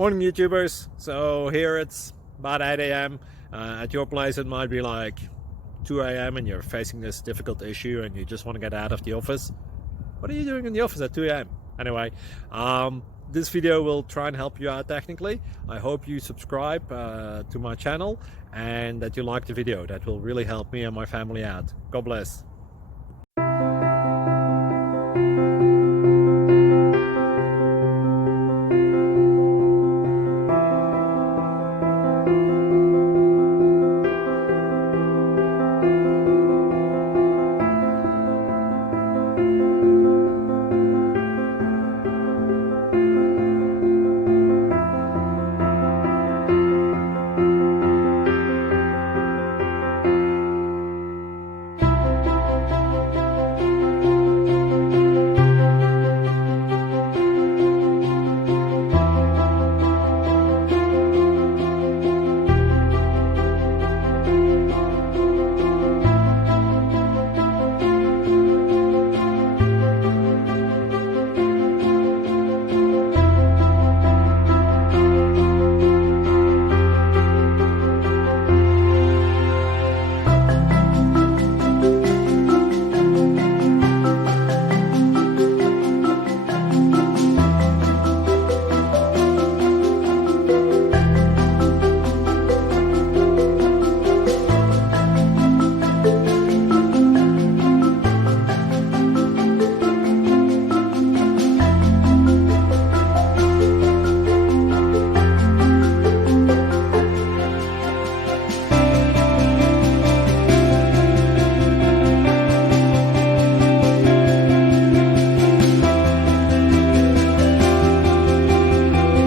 Morning YouTubers. So here it's about 8 a.m. At your place it might be like 2 a.m. and you're facing this difficult issue and you just want to get out of the office. What are you doing in the office at 2 a.m.? Anyway, this video will try and help you out technically. I hope you subscribe to my channel and that you like the video. That will really help me and my family out. God bless.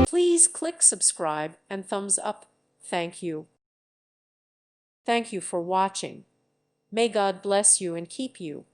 Please click subscribe and thumbs up. Thank you. Thank you for watching. May God bless you and keep you.